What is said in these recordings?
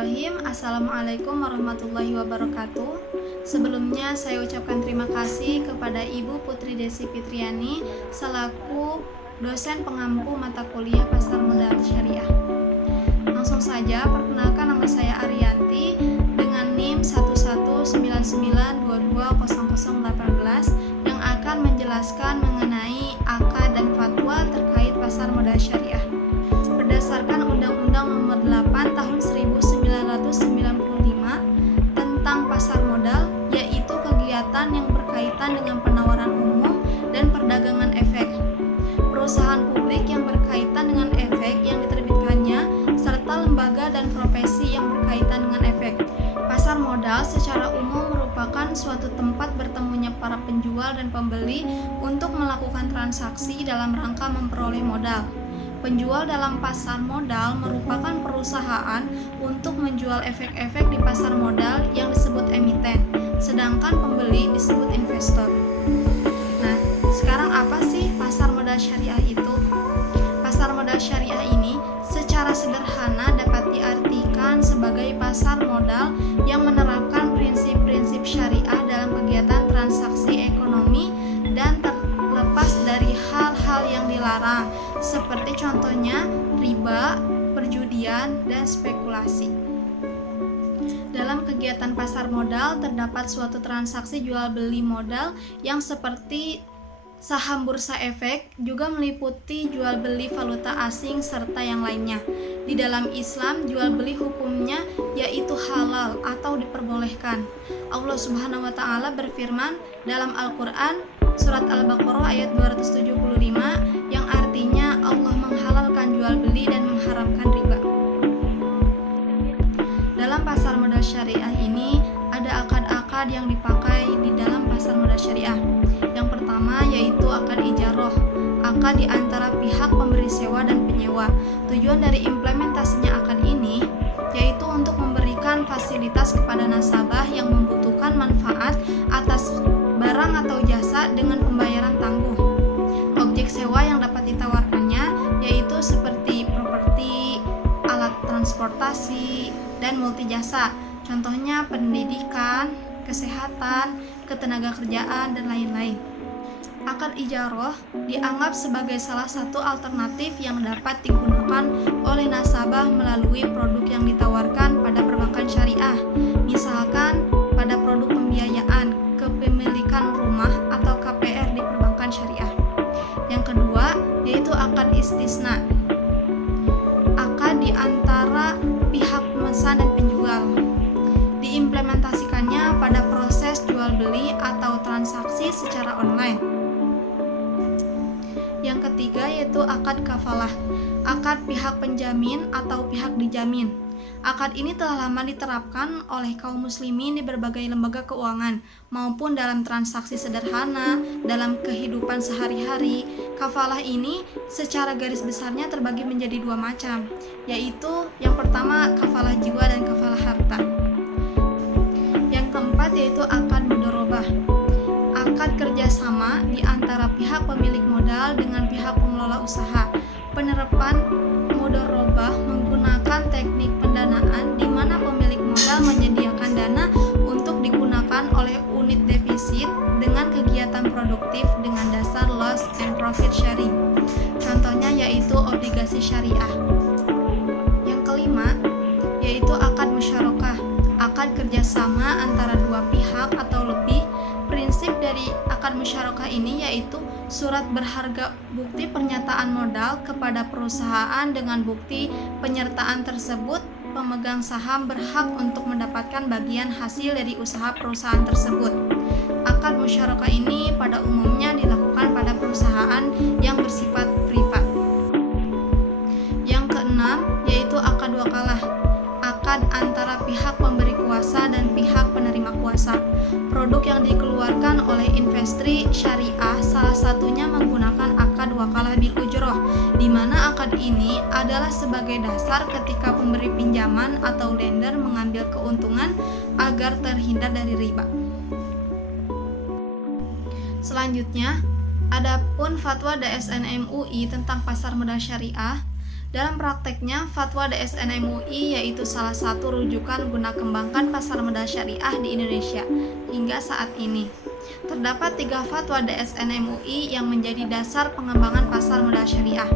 Bismillahirrahmanirrahim. Assalamualaikum warahmatullahi wabarakatuh. Sebelumnya saya ucapkan terima kasih kepada Ibu Putri Desi Fitriani selaku dosen pengampu mata kuliah Pasar Modal Syariah. Langsung saja, perkenalkan, nama saya Ariyanti dengan NIM 11992200018 yang akan menjelaskan mengenai akad dan fatwa terkait pasar modal syariah. Berdasarkan Undang-Undang Nomor 8 Tahun 1995 tentang pasar modal, yaitu kegiatan yang berkaitan dengan penawaran umum dan perdagangan efek, perusahaan publik yang berkaitan dengan efek yang diterbitkannya, serta lembaga dan profesi yang berkaitan dengan efek. Pasar modal secara umum merupakan suatu tempat bertemunya para penjual dan pembeli untuk melakukan transaksi dalam rangka memperoleh modal. Penjual dalam pasar modal merupakan perusahaan untuk menjual efek-efek di pasar modal yang disebut emiten, sedangkan pembeli disebut investor. Nah, sekarang apa sih pasar modal syariah itu? Pasar modal syariah ini secara sederhana dapat diartikan sebagai pasar modal yang menerapkan prinsip-prinsip syariah dalam kegiatan transaksi ekonomi dan terlepas dari hal-hal yang dilarang, seperti contohnya riba, perjudian, dan spekulasi. Dalam kegiatan pasar modal terdapat suatu transaksi jual beli modal yang seperti saham bursa efek, juga meliputi jual beli valuta asing serta yang lainnya. Di dalam Islam, jual beli hukumnya yaitu halal atau diperbolehkan. Allah Subhanahu wa taala berfirman dalam Al-Qur'an surat Al-Baqarah ayat 275 yang artinya Allah menghalalkan jual beli dan mengharamkan riba. Dalam pasar modal syariah ini ada akad-akad yang dipakai di dalam pasar modal syariah. Yang pertama yaitu akad ijarah, akad di antara pihak pemberi sewa dan penyewa. Tujuan dari implementasinya akad ini yaitu untuk memberikan fasilitas kepada nasabah yang membutuhkan manfaat atas barang atau jasa dengan pembayaran tangguh. Objek sewa yang dapat ditawarkannya yaitu seperti properti, alat transportasi, dan multi jasa. Contohnya pendidikan, kesehatan, ketenagakerjaan, dan lain-lain. Akad ijarah dianggap sebagai salah satu alternatif yang dapat digunakan oleh nasabah melalui produk yang ditawarkan pada perbankan syariah. Misalkan pada produk pembiayaan, kepemilikan rumah atau KPR di perbankan syariah. Yang kedua yaitu akad istisna, akad di antara pihak pemesan dan penjual. Diimplementasikannya pada proses jual beli atau transaksi secara online. Yang ketiga yaitu akad kafalah, akad pihak penjamin atau pihak dijamin. Akad ini telah lama diterapkan oleh kaum muslimin di berbagai lembaga keuangan maupun dalam transaksi sederhana dalam kehidupan sehari-hari. Kafalah ini secara garis besarnya terbagi menjadi dua macam, yaitu yang pertama kafalah jiwa dan kafalah harta. Yang keempat yaitu akad mudharabah, akad kerjasama di antara pihak pemilik modal dengan pihak pengelola usaha. Penerapan mudharabah menggunakan teknik pendanaan di mana pemilik modal menyediakan dana untuk digunakan oleh unit defisit dengan kegiatan produktif dengan dasar loss and profit sharing. Contohnya yaitu obligasi syariah. Yang kelima yaitu akad musyarakah, akad kerjasama antara dua pihak atau lebih. Prinsip dari akad musyarakah ini yaitu surat berharga bukti pernyataan modal kepada perusahaan. Dengan bukti penyertaan tersebut, pemegang saham berhak untuk mendapatkan bagian hasil dari usaha perusahaan tersebut. Akad musyarakah ini pada umumnya dilakukan pada perusahaan yang bersifat privat. Yang keenam yaitu akad wakalah, akad antara pihak pemberi kuasa dan pihak penerima kuasa. Produk yang dikeluarkan oleh investri syariah salah satunya menggunakan akad wakalah bil ujroh, di mana akad ini adalah sebagai dasar ketika pemberi pinjaman atau lender mengambil keuntungan agar terhindar dari riba. Selanjutnya, adapun fatwa DSN MUI tentang pasar modal syariah. Dalam prakteknya, fatwa DSN MUI yaitu salah satu rujukan guna kembangkan pasar modal syariah di Indonesia hingga saat ini. Terdapat 3 fatwa DSN MUI yang menjadi dasar pengembangan pasar modal syariah.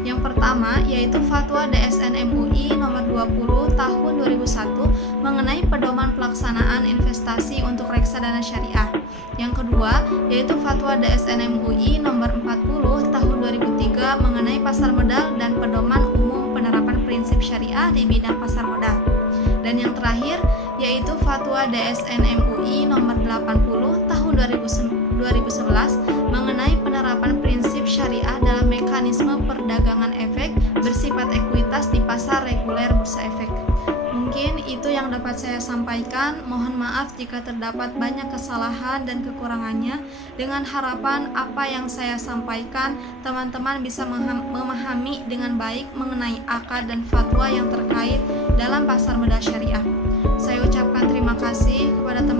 Yang pertama yaitu Fatwa DSN MUI nomor 20 tahun 2001 mengenai pedoman pelaksanaan investasi untuk reksadana syariah. Yang kedua yaitu Fatwa DSN MUI nomor 40 tahun 2003 mengenai pasar modal dan pedoman umum penerapan prinsip syariah di bidang pasar modal. Dan yang terakhir yaitu Fatwa DSN MUI nomor 80 tahun 2011 mengenai penerapan prinsip syariah dalam mekanisme perdagangan efek bersifat ekuitas di pasar reguler bursa efek. Mungkin itu yang dapat saya sampaikan. Mohon maaf jika terdapat banyak kesalahan dan kekurangannya. Dengan harapan apa yang saya sampaikan teman-teman bisa memahami dengan baik mengenai akad dan fatwa yang terkait dalam pasar modal syariah. Saya ucapkan terima kasih kepada teman-teman